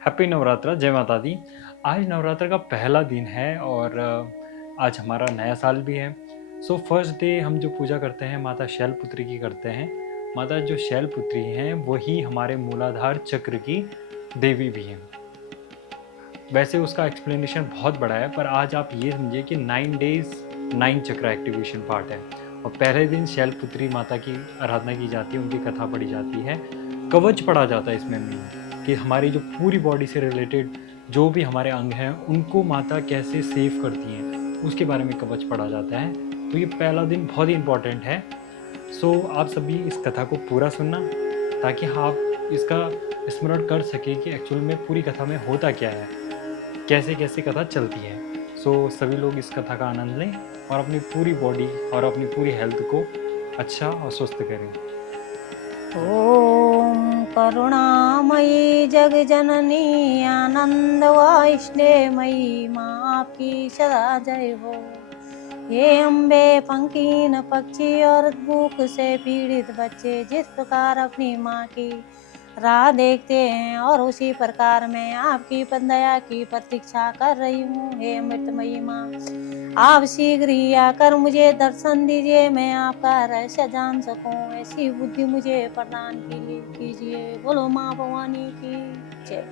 Happy Navratra, जय माता दी। आज नवरात्र का पहला दिन है और आज हमारा नया साल भी है। सो फर्स्ट डे हम जो पूजा करते हैं माता शैलपुत्री की करते हैं। माता जो शैलपुत्री हैं वही हमारे मूलाधार चक्र की देवी भी हैं। वैसे उसका एक्सप्लेनेशन बहुत बड़ा है, पर आज आप ये समझिए कि 9 डेज़ 9 चक्र एक्टिवेशन पार्ट है। और पहले दिन शैलपुत्री माता की आराधना की जाती है, उनकी कथा पढ़ी जाती है, कवच पढ़ा जाता है इसमें मेन, कि हमारी जो पूरी बॉडी से रिलेटेड जो भी हमारे अंग हैं, उनको माता कैसे सेव करती हैं, उसके बारे में कवच पढ़ा जाता है। तो ये पहला दिन बहुत ही इम्पोर्टेंट है। सो आप सभी इस कथा को पूरा सुनना, ताकि आप इसका स्मरण कर सकें कि एक्चुअल में पूरी कथा में होता क्या है, कैसे-कैसे कथा चलती है। सो सभी लोग इस कथा का आनंद लें और अपनी पूरी बॉडी और अपनी पूरी हेल्थ को अच्छा और स्वस्थ करें। ॐ करुणामयी जगजननी आनंद वैष्णेमयी माँ आपकी सदा जय हो। हे अम्बे पंकीन पक्षी और भूख से पीड़ित बच्चे जिस प्रकार अपनी माँ की राह देखते हैं और उसी प्रकार मैं आपकी दया की प्रतीक्षा कर रही हूँ। हे अमृतमयी माँ, आप शीघ्र ही आकर मुझे दर्शन दीजिए, मैं आपका रहस्य जान सकूं, ऐसी बुद्धि मुझे प्रदान कीजिए। बोलो माँ भवानी की जय।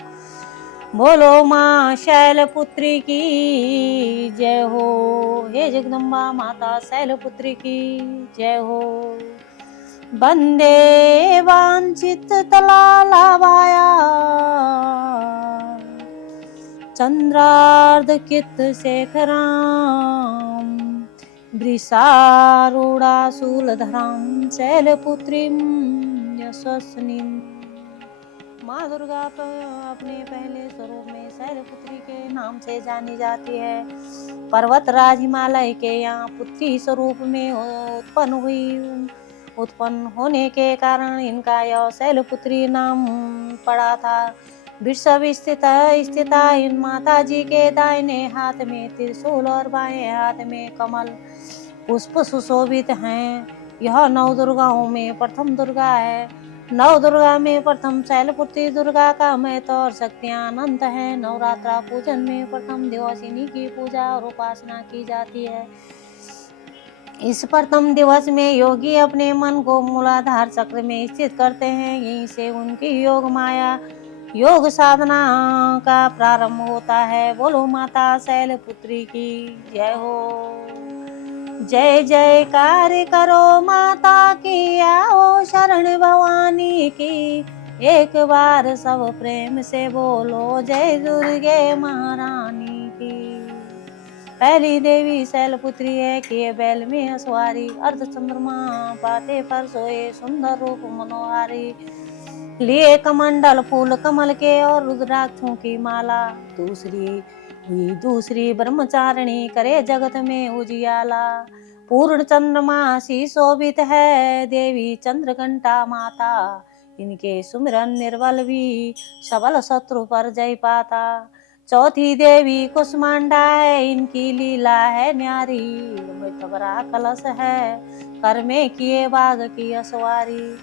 बोलो माँ शैलपुत्री की जय हो। हे जगदम्बा माता शैलपुत्री की जय हो। वंदे वांछित तलालावाया चंद्रार्धकित शेखरां वृषारूढ़ाशूलधरां शैलपुत्रीं यशस्विनीं। माँ दुर्गा अपने पहले स्वरूप में शैलपुत्री के नाम से जानी जाती है। पर्वतराज हिमालय के यहाँ पुत्री स्वरूप में उत्पन्न होने के कारण इनका यह शैलपुत्री नाम पड़ा था। विश्व स्थित इन माता जी के दाहिने हाथ में त्रिशूल और बाएं हाथ में कमल पुष्प सुशोभित हैं। यह 9 दुर्गाओं में प्रथम दुर्गा है। 9 दुर्गा में प्रथम शैलपुत्री दुर्गा का महत्व और शक्तियां अनंत है। नवरात्रा पूजन में प्रथम दिवस इन्हीं की पूजा और उपासना की जाती है। इस प्रथम दिवस में योगी अपने मन को मूलाधार चक्र में स्थित करते हैं। यहीं से उनकी योग माया योग साधना का प्रारंभ होता है। बोलो माता शैलपुत्री की जय हो। जय जयकार करो माता की, आओ शरण भवानी की, एक बार सब प्रेम से बोलो जय दुर्गे महारानी की। पहली देवी शैलपुत्री है कि बैल में सवारी, अर्ध चंद्रमा पाते पर सोए, सुंदर रूप मनोहारी, लिए कमंडल फूल कमल के और रुद्राक्षों की माला। दूसरी ब्रह्मचारिणी करे जगत में उजियाला। पूर्ण चंद्रमा सी शोभित है देवी चंद्रघंटा माता, इनके सुमिरन निर्बल भी सबल शत्रु पर जय पाता। चौथी देवी कुष्मांडा है, इनकी लीला है न्यारी, अमृत भरा कलश है, कर में किए बाघ की असवारी।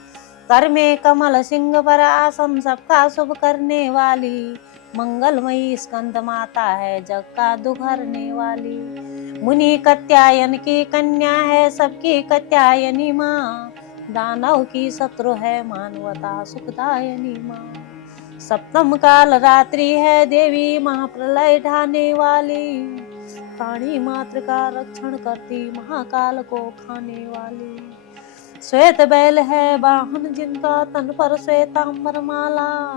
कर में कमल सिंह पर आसन, सबका शुभ करने वाली, मंगलमयी स्कंद माता है, जग का दुख हरने वाली। मुनि कात्यायन की कन्या है, सबकी कात्यायनी माँ, दानव की शत्रु है, मानवता सुखदायनी माँ। सप्तम काल रात्रि है देवी महाप्रलय ढाने वाली, प्राणी मात्र का रक्षण करती, महाकाल को खाने वाली। श्वेत बैल है वाहन जिनका, तन पर श्वेतांबर माला,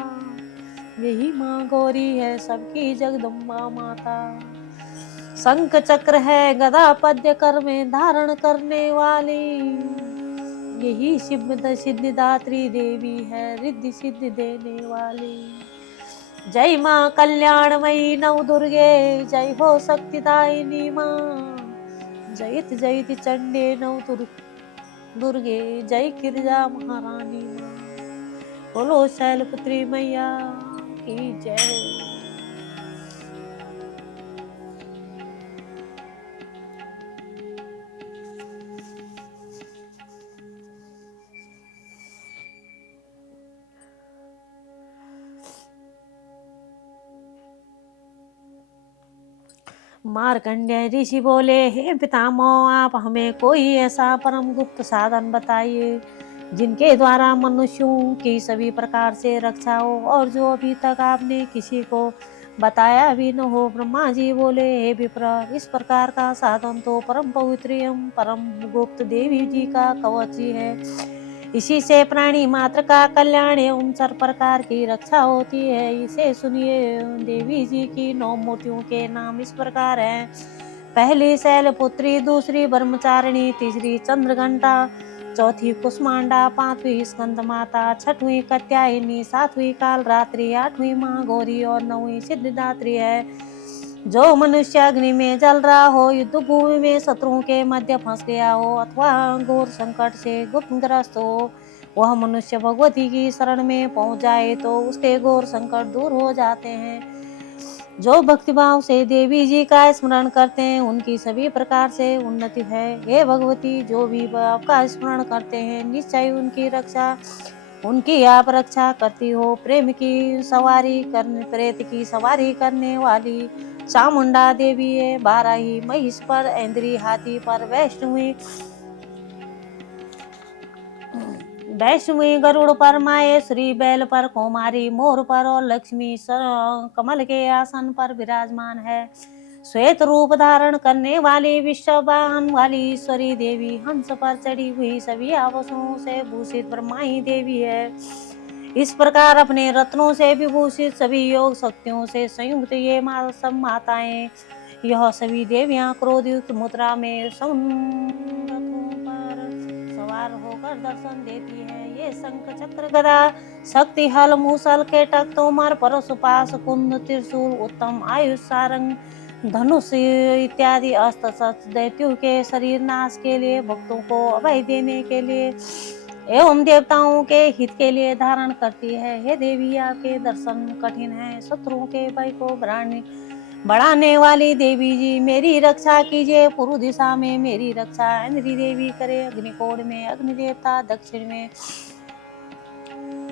यही माँ गौरी है सबकी जगदम्बा माता। शंख चक्र है गदा पद्य कर में धारण करने वाली, यही सिद्धिदात्री देवी है रिद्धि सिद्धि देने वाली। जय माँ कल्याणमयी नव दुर्गे, जय हो शक्तिदायिनी माँ, जयति जयति चंडे नव दुर्गे, जय गिरिजा महारानी माँ। बोलो शैलपुत्री मैया की जय। मार्कंडेय ऋषि बोले, हे पितामह, आप हमें कोई ऐसा परम गुप्त साधन बताइए जिनके द्वारा मनुष्यों की सभी प्रकार से रक्षा हो और जो अभी तक आपने किसी को बताया भी न हो। ब्रह्मा जी बोले, हे विप्र, इस प्रकार का साधन तो परम पवित्र एवं परम गुप्त देवी जी का कवच ही है। इसी से प्राणी मात्र का कल्याण एवं सब प्रकार की रक्षा होती है। इसे सुनिए। देवी जी की 9 मूर्तियों के नाम इस प्रकार हैं। पहली शैलपुत्री, दूसरी ब्रह्मचारिणी, तीसरी चंद्रघंटा, चौथी कुष्मांडा, पांचवी स्कंद माता, छठवीं कात्यायनी, सातवीं कालरात्रि, आठवीं महागौरी और नौवीं सिद्धिदात्री है। जो मनुष्य अग्नि में जल रहा हो, युद्ध भूमि में शत्रुओं के मध्य फंस गया हो अथवा घोर संकट से गुप्तग्रस्त हो, वह मनुष्य भगवती की शरण में पहुंच जाए तो उसके घोर संकट दूर हो जाते हैं। जो भक्तिभाव से देवी जी का स्मरण करते हैं उनकी सभी प्रकार से उन्नति है। हे भगवती, जो भी आपका स्मरण करते हैं निश्चय उनकी आप रक्षा करती हो। प्रेम की सवारी करने, प्रेत की सवारी करने वाली चामुंडा देवी है। बाराही महिष पर, इंद्री हाथी पर, वैष्णवी गरुड़ पर, माहेश्वरी बैल पर, कुमारी मोर पर और लक्ष्मी कमल के आसन पर विराजमान है। श्वेत रूप धारण करने वाली विश्ववाहन वाली ईश्वरी देवी हंस पर चढ़ी हुई सभी आभूषणों से भूषित ब्रह्माई देवी है। इस प्रकार अपने रत्नों से विभूषित सभी योग शक्तियों से संयुक्त ये सब माताएं, यह सभी देवियां क्रोधयुक्त मुद्रा में रथों पर सवार होकर दर्शन देती है। ये शंख चक्र गदा शक्ति हल मूसल केटक तोमर परशु पाश कुंद त्रिशूल उत्तम आयुष सारंग धनुष इत्यादि अस्त्र शस्त्र दैत्यों के शरीर नाश के लिए, भक्तों को अभय देने के लिए एवं देवताओं के हित के लिए धारण करती है। हे देवी, आपके दर्शन कठिन है। शत्रुओं के भय को बढ़ाने वाली देवी जी, मेरी रक्षा कीजिए। पूर्व दिशा में मेरी रक्षा इंद्री देवी करे। अग्निकोण में अग्नि देवता, दक्षिण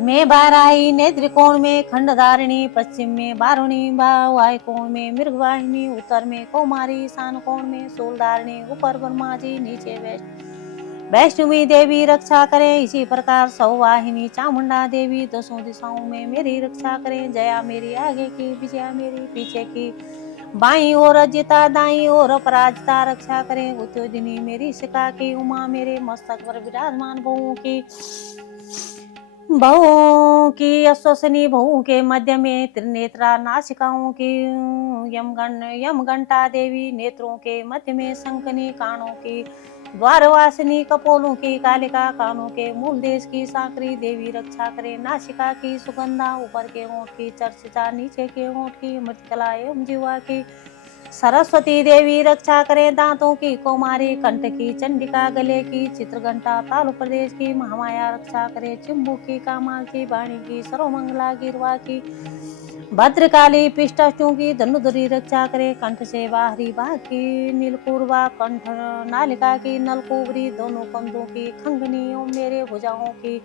में बाराही, नेत्र कोण में खंडधारिणी, पश्चिम में बारुणी, वायु कोण में मृगवाहिनी, उत्तर में कौमारी, ईशान कोण में शूलधारिणी, ऊपर ब्रह्मा जी, नीचे वैष्णवी देवी रक्षा करें। इसी प्रकार सौवाहिनी चामुंडा देवी दसों दिशाओं में मेरी रक्षा करें। जया मेरी आगे की, विजया मेरी पीछे की, बाईं ओर अजिता, दाईं ओर अपराजिता रक्षा करें। उत्योजनी मेरी शिखा की, उमा मेरे मस्तक पर विराजमान बहुओं की, अश्वसनी बहुओं के मध्य में त्रिनेत्रा नासिकाओं की, यमघंटा देवी नेत्रों के मध्य में, शंखनी कानों की, द्वारवासिनी कपोलों की, कालिका कानों के मूल देश की, सांकरी देवी रक्षा करे। नासिका की सुगंधा, ऊपर के होंठ की, चर्चिता नीचे के होंठ की, मृतकला एवं जीवा की, सरस्वती देवी रक्षा करें। दांतों की कौमारी, कंठ की चंडिका, गले की चित्रघंटा, तालु प्रदेश की महामाया रक्षा करे। चिंबू की, कामाक्षी, वाणी की, सर्वमंगला, गिरवा की, भद्रकाली, पिष्टाष्टों की धनुधरी रक्षा करे। कंठ से बाहरी भाग की नीलपूर्वा, कंठ नालिका की नलकुबरी, दोनों कंधों की खंगनी और मेरे भुजाओं की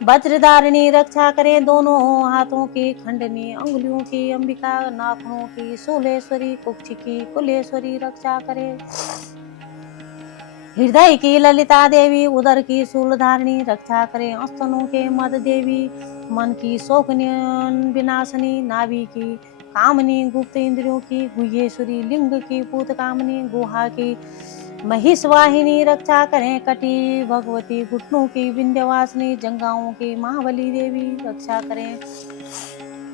वज्रधारिणी रक्षा करें। दोनों हाथों की खंडनी, अंगुलियों की अंबिका, नाखूनों की शूलेश्वरी, कुक्ष की कुलेश्वरी रक्षा करें। हृदय की ललिता देवी, उदर की शूलधारिणी रक्षा करें। स्तनों के मद देवी, मन की शोक विनाशनी, नाभि की कामनी, गुप्त इंद्रियों की गुह्येश्वरी, लिंग की पूत कामनी, गुहा की महिषवाहिनी रक्षा करें। कटी भगवती, घुटनों की विंध्यवासिनी, जंगाओं की महाबली देवी रक्षा करें।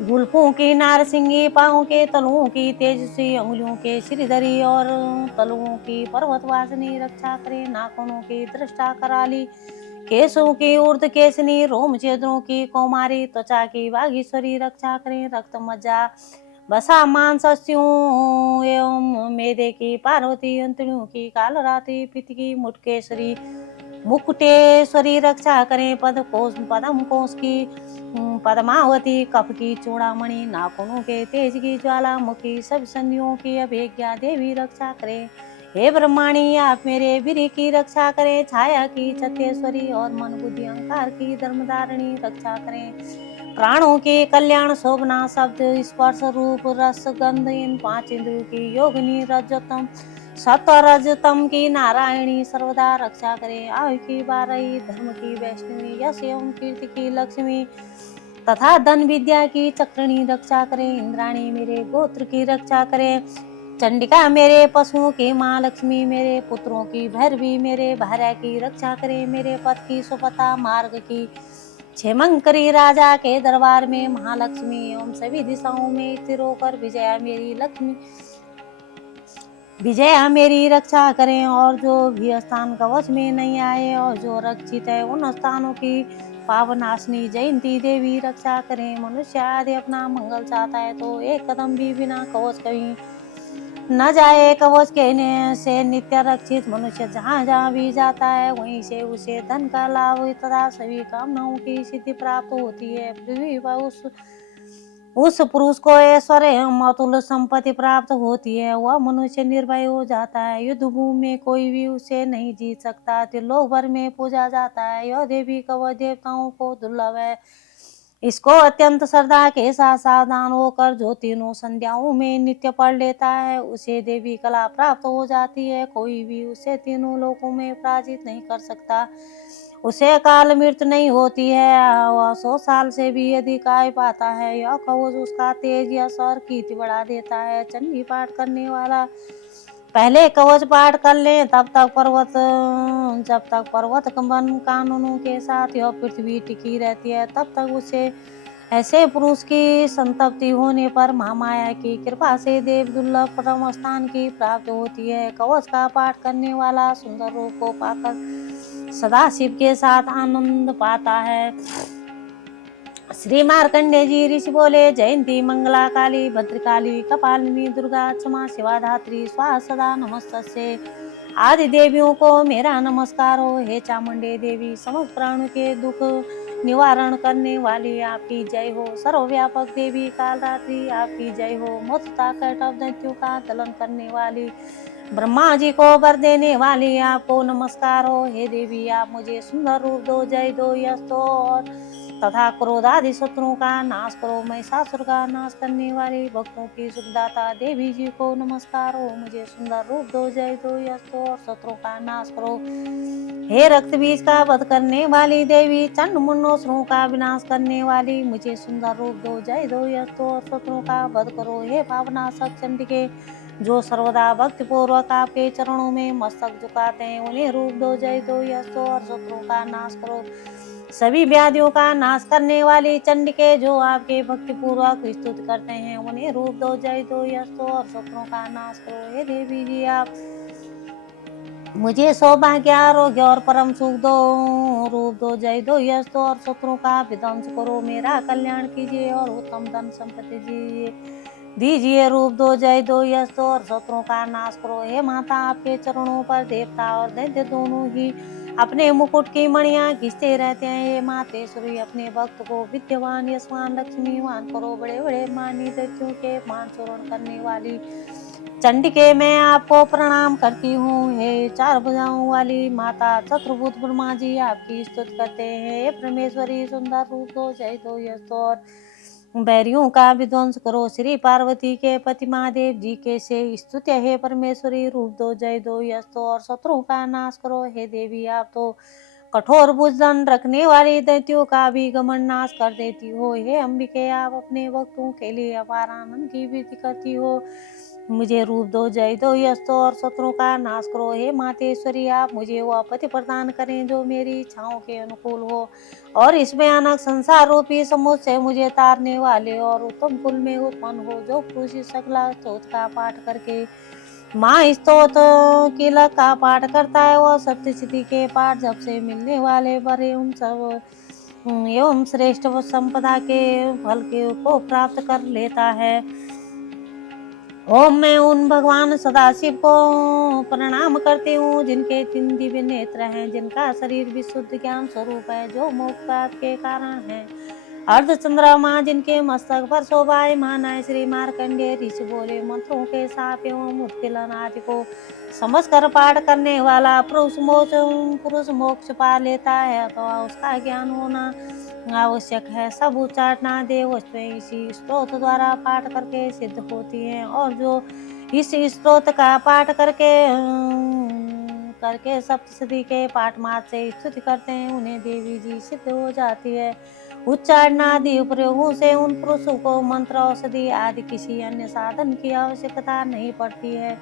गुल्फों की नारसिंगी, पांवों के तलुओं की तेजस्वी, अंगुलियों के श्रीधरी और तलुओं की पर्वतवासिनी रक्षा करें। नाखूनों की दृष्टा कराली, केशों की ऊर्ध केसनी, रोम छेदों की कौमारी, त्वचा की वागीश्वरी रक्षा करें। रक्त मज्जा बसा मांसस्यों एवं मेदे की पार्वती, अंतड़ियों की कालरात्रि, पित्त की मुकुटेश्वरी रक्षा करें। पदम कोश की पद्मावती, कफ की चूड़ामणि, नाखूनों के तेज की ज्वालामुखी, सब संधियों की अभिज्ञा देवी रक्षा करें। हे ब्रह्माणी, आप मेरे वीर की रक्षा करें। छाया की छत्तेश्वरी और मन बुद्धि अहंकार की धर्मधारिणी रक्षा करें। प्राणों के कल्याण शोभना शब्द स्पर्श रूप रस गंध इन पांच इंद्रियों की योगिनी रजतम सत्व रजतम की नारायणी सर्वदा रक्षा करे। आयु की बारही, धर्म की वैष्णवी, यश एवं कीर्ति की लक्ष्मी तथा धन विद्या की चक्रणी रक्षा करे। इंद्राणी मेरे गोत्र की रक्षा करे। चंडिका मेरे पशुओं की माँ लक्ष्मी मेरे पुत्रों की भैरवी मेरे भार्या की रक्षा करे। मेरे पथ की सुपथा मार्ग की क्षेमंकरी राजा के दरबार में महालक्ष्मी एवं सभी दिशाओं में स्थिर होकर विजया मेरी रक्षा करें। और जो भी स्थान कवच में नहीं आए और जो रक्षित है उन स्थानों की पावनाशनी जयंती देवी रक्षा करें। मनुष्य आदि अपना मंगल चाहता है तो एक कदम भी बिना कवच कहीं न जाए। कवच कहने से नित्य रक्षित मनुष्य जहाँ जहाँ भी जाता है वहीं से उसे धन का लाभ तथा सभी कामनाओं की सिद्धि प्राप्त होती है। पृथ्वी पर उस पुरुष को ऐश्वर्य एवं अतुल संपत्ति प्राप्त होती है। वह मनुष्य निर्भय हो जाता है। युद्ध भूमि में कोई भी उसे नहीं जीत सकता। त्रिलोक भर में पूजा जाता है। यह देवी कवच देवताओं को दुर्लभ है। इसको अत्यंत श्रद्धा के साथ सावधान होकर जो तीनों संध्याओं में नित्य पढ़ लेता है उसे देवी कला प्राप्त हो जाती है। कोई भी उसे तीनों लोकों में पराजित नहीं कर सकता। उसे अकाल मृत्यु नहीं होती है। वह 100 साल से भी अधिक आयु पाता है। यह कवच उसका तेज यश और कीर्ति बढ़ा देता है। चंडी पाठ करने वाला पहले कवच पाठ कर ले जब तक पर्वत कंबन कानूनों के साथ यह पृथ्वी टिकी रहती है तब तक उसे ऐसे पुरुष की संतप्ति होने पर महामाया की कृपा से देव दुर्लभ परम स्थान की प्राप्ति होती है। कवच का पाठ करने वाला सुंदर रूप को पाकर सदा शिव के साथ आनंद पाता है। श्री मार्कंडेय जी ऋषि बोले, जयंती मंगला काली भद्रकाली कपालिनी दुर्गा क्षमा शिवा धात्री स्वाहा सदा नमस्तस्ये। आदि देवियों को मेरा नमस्कार हो। हे चामुंडे देवी, समस्त प्राणों के दुख निवारण करने वाली आपकी जय हो। सर्वव्यापक देवी कालरात्रि आपकी जय हो। मथुरा कैटभ दैत्यों का दलन करने वाली ब्रह्मा जी को वर देने वाली आपको नमस्कार हो। हे देवी, आप मुझे सुंदर रूप दो, जय दो, यश दो और तथा क्रोधादि शत्रुओं का नाश करो। महिषासुर का नाश करने वाली भक्तों की सुखदाता देवी जी को नमस्कार हो। मुझे सुंदर रूप दो, जय दो, यश दो और शत्रुओं का नाश करो। हे रक्त बीज का वध करने वाली देवी, चंड मुंडोसुरों का विनाश करने वाली, मुझे सुंदर रूप दो, जय दो, यश दो और शत्रुओं का वध करो। हे पावनाशक चंडिके, जो सर्वदा भक्ति पूर्वक आपके चरणों में मस्तक झुकाते हैं उन्हें रूप दो, जय दो, यश दो और शत्रुओं का नाश करो। सभी व्याधियों का नाश करने वाली चंडिके, जो आपके भक्ति पूर्वक स्तुति करते हैं उन्हें रूप दो, जय दो, यश दो और शत्रुओं का नाश करो। हे देवी जी, आप मुझे सौभाग्य, आरोग्य और परम सुख दो, रूप दो, जय दो, यश दो और शत्रुओं का विध्वंस करो। मेरा कल्याण कीजिए और उत्तम धन संपत्ति दीजिए, रूप दो, जय दो, यश दो और शत्रुओं का नाश करो। हे माता, आपके चरणों पर देवता और दैत्य दोनों ही अपने मुकुट की मणियां खींचते रहते हैं। हे मातेश्वरी, अपने भक्त को विद्यवान, यशवान, लक्ष्मीवान करो। बड़े बड़े मानी दैत्यों के मान चूर्ण करने वाली चंडिके, मैं आपको प्रणाम करती हूँ। हे चार भुजाओं वाली माता, चतुर्भुज ब्रह्मा जी आपकी स्तुति करते हैं। हे परमेश्वरी, सुंदर रूप दो, जय दो, यश दो और बैरियों का विध्वंस करो। श्री पार्वती के पति महादेव जी के से स्तुत्य हे परमेश्वरी, रूप दो, जय दो, यश दो और शत्रुओं का नाश करो। हे देवी, आप तो कठोर भुजदंड रखने वाली दैत्यों का भी गमन नाश कर देती हो। हे अंबिके, आप अपने भक्तों के लिए अपार आनंद की वृद्धि करती हो। मुझे रूप दो, जय दो, यश दो और शत्रुओं का नाश करो। हे मातेश्वरी, आप मुझे वह पति प्रदान करें जो मेरी इच्छाओं के अनुकूल हो और इस भयानक संसार रूपी समुद्र से मुझे तारने वाले और उत्तम कुल में उत्पन्न हो। जो पुरुष सकला स्तोत्र का पाठ करके माँ स्तोत्र किलक का पाठ करता है वह सप्तशती के पाठ जब से मिलने वाले बड़े उन सब एवं श्रेष्ठ संपदा के फल के को प्राप्त कर लेता है। ओम, मैं उन भगवान सदाशिव को प्रणाम करती हूँ जिनके 3 दिव्य नेत्र हैं, जिनका शरीर विशुद्ध ज्ञान स्वरूप है, जो मोक्ष प्राप्ति के कारण है। अर्ध चंद्रमा जिनके मस्तक पर शोभायमान है। श्री मार्कंडेय ऋषि बोले, मंत्रों के साप एवं उत्कीलन आदि को समझकर पाठ करने वाला पुरुष मोक्ष पा लेता है, अथवा उसका ज्ञान होना आवश्यक है। सब उच्चारणा देव वस्तुएं इसी स्त्रोत द्वारा पाठ करके सिद्ध होती हैं, और जो इस स्त्रोत का पाठ करके सप्तशती के पाठ मात्र से स्तुति करते हैं, उन्हें देवी जी सिद्ध हो जाती है। उच्चारण आदि प्रयोगों से उन पुरुषों को मंत्र, औषधि आदि किसी अन्य साधन की आवश्यकता नहीं पड़ती है।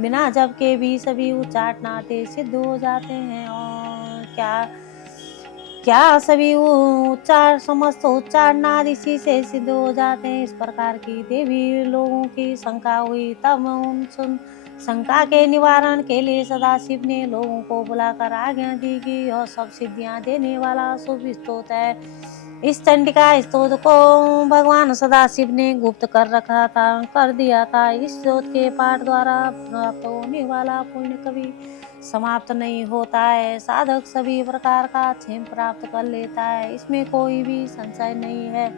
बिना जप के भी सभी उच्चारणार्थी सिद्ध हो जाते हैं। और क्या क्या सभी समस्त उच्चारण इसी से सिद्ध हो जाते हैं? इस प्रकार की देवी लोगों की शंका हुई। तब उन शंका के निवारण के लिए सदाशिव ने लोगों को बुलाकर आज्ञा दी कि यह सब सिद्धियां देने वाला शुभ स्तोत्र है। इस चंडिका स्तोत्र को भगवान सदाशिव ने गुप्त कर दिया था। इस स्तोत्र के पाठ द्वारा प्राप्त होने वाला पुण्य कभी समाप्त नहीं होता है। साधक सभी प्रकार का क्षेम प्राप्त कर लेता है, इसमें कोई भी संशय नहीं है।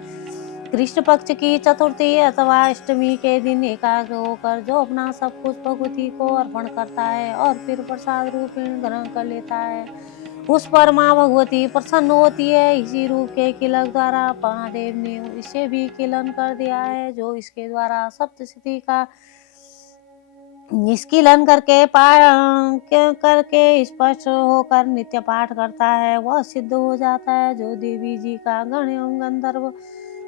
कृष्ण पक्ष की चतुर्थी अथवा अष्टमी के दिन एकाग्र होकर जो अपना सब कुछ भगवती को अर्पण करता है और फिर प्रसाद रूप ग्रहण कर लेता है, उस पर माँ भगवती प्रसन्न होती है। इसी रूप के किलक द्वारा महादेव ने इसे भी किलन कर दिया है। जो इसके द्वारा सप्तशती का निष्किलन करके स्पष्ट होकर नित्य पाठ करता है, वह सिद्ध हो जाता है। जो देवी जी का गण एवं गंधर्व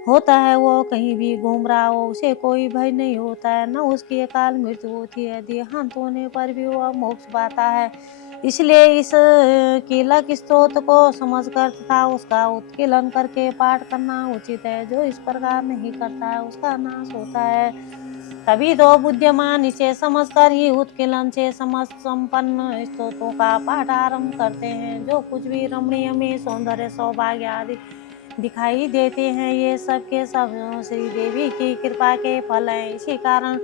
होता है, वो कहीं भी घूम रहा हो, उसे कोई भय नहीं होता है, न उसकी अकाल मृत्यु होती है। देहांत होने पर भी वह मोक्ष पाता है। इसलिए इस कीलक स्तोत्र को समझकर तथा उसका उत्कीलन करके पाठ करना उचित है। जो इस प्रकार नहीं करता है, उसका नाश होता है। तभी तो बुद्धिमान इसे समझकर ही उत्कीलन से समस्त संपन्न स्तोत्रों का पाठ आरंभ करते हैं। जो कुछ भी रमणीय में सौंदर्य, सौभाग्य आदि दिखाई देते हैं, ये सब के सब श्री देवी की कृपा के फल हैं। इसी कारण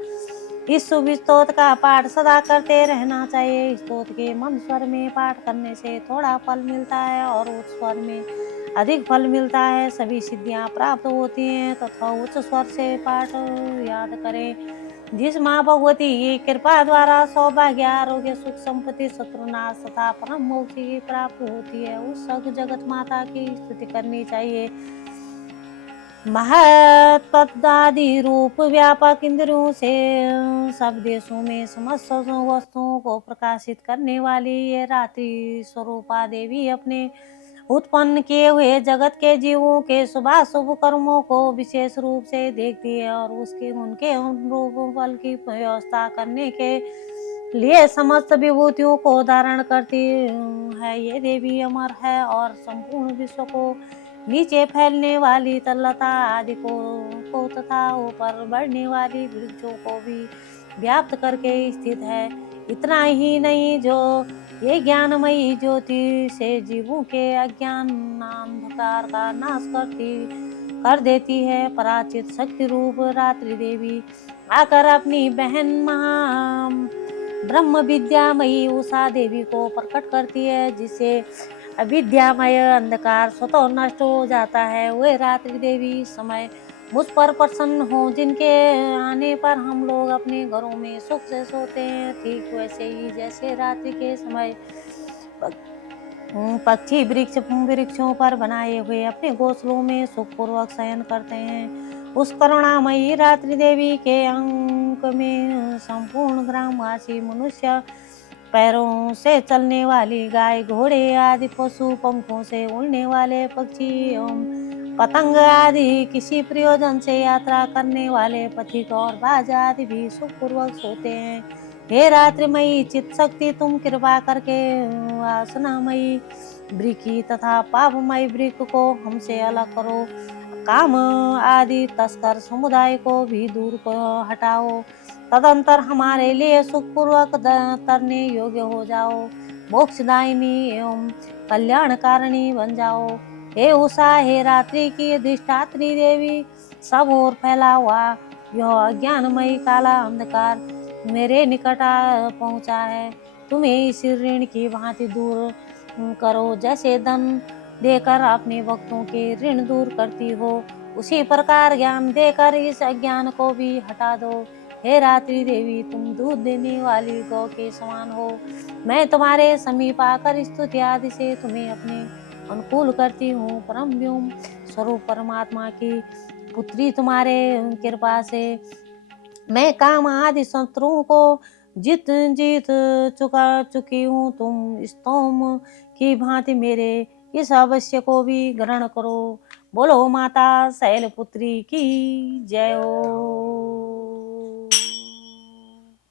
इस शुभ स्तोत्र का पाठ सदा करते रहना चाहिए। स्तोत्र के मंद स्वर में पाठ करने से थोड़ा फल मिलता है और उच्च स्वर में अधिक फल मिलता है। सभी सिद्धियां प्राप्त होती हैं तथा उच्च स्वर से पाठ याद करें। जिस माँ भगवती की कृपा द्वारा सौभाग्य, आरोग्य, सुख, संपत्ति, शत्रुनाश तथा परम मोक्ष की प्राप्ति होती है, उस सग जगत माता की स्तुति करनी चाहिए। महत्पदादि रूप व्यापक इंद्रियों से सब देशों में समस्त वस्तुओं को प्रकाशित करने वाली ये रात्रि स्वरूपा देवी अपने उत्पन्न किए हुए जगत के जीवों के शुभाशुभ कर्मों को विशेष रूप से देखती है और उनके अनुरूप फल की व्यवस्था करने के लिए समस्त विभूतियों को धारण करती है। ये देवी अमर है और संपूर्ण विश्व को नीचे फैलने वाली तलता आदि को तथा ऊपर बढ़ने वाली वृक्षों को भी व्याप्त करके स्थित है। इतना ही नहीं, जो ये ज्ञानमयी ज्योति से जीवों के अज्ञान अंधकार का नाश कर देती है। पराचित शक्ति रूप रात्रि देवी आकर अपनी बहन महा ब्रह्म विद्यामयी उषा देवी को प्रकट करती है, जिसे अविद्यामय अंधकार स्वतः नष्ट हो जाता है। वे रात्रि देवी समय मुझ पर प्रसन्न हो, जिनके आने पर हम लोग अपने घरों में सुख से सोते हैं, ठीक वैसे ही जैसे रात्रि के समय पक्षी वृक्षों पर बनाए हुए अपने घोंसलों में सुखपूर्वक शयन करते हैं। उस करुणामयी रात्रि देवी के अंक में संपूर्ण ग्रामवासी मनुष्य, पैरों से चलने वाली गाय, घोड़े आदि पशु, पंखों से उड़ने वाले पक्षी एवं पतंग आदि किसी प्रयोजन से यात्रा करने वाले पथिक और बाज आदि भी सुखपूर्वक सोते हैं। हे रात्रिमयी चित्त शक्ति, तुम कृपा करके वासनामयी वृक्की तथा पापमयी वृक्क को हमसे अलग करो। काम आदि तस्कर समुदाय को भी दूर हटाओ। तदंतर हमारे लिए सुखपूर्वक तरने योग्य हो जाओ, मोक्षदायिनी एवं कल्याणकारिणी बन जाओ। हे उषा, हे रात्रि की अधिष्ठात्री देवी, सब ओर फैला हुआ यह अज्ञानमयी काला अंधकार मेरे निकट पहुंचा है। तुम्हें इस ऋण की भांति दूर करो, जैसे धन देकर अपने भक्तों के ऋण दूर करती हो। उसी प्रकार ज्ञान देकर इस अज्ञान को भी हटा दो। हे रात्रि देवी, तुम दूध देने वाली गौ के समान हो। मैं तुम्हारे समीप आकर स्तुति आदि से तुम्हें अपने अनुकूल करती हूँ। परम व्योम स्वरूप परमात्मा की पुत्री तुम्हारे कृपा से मैं काम आदि शत्रुओं को जीत जीत चुकी हूँ। तुम स्तोम की भांति मेरे इस अवश्य को भी ग्रहण करो। बोलो माता शैलपुत्री की जय हो।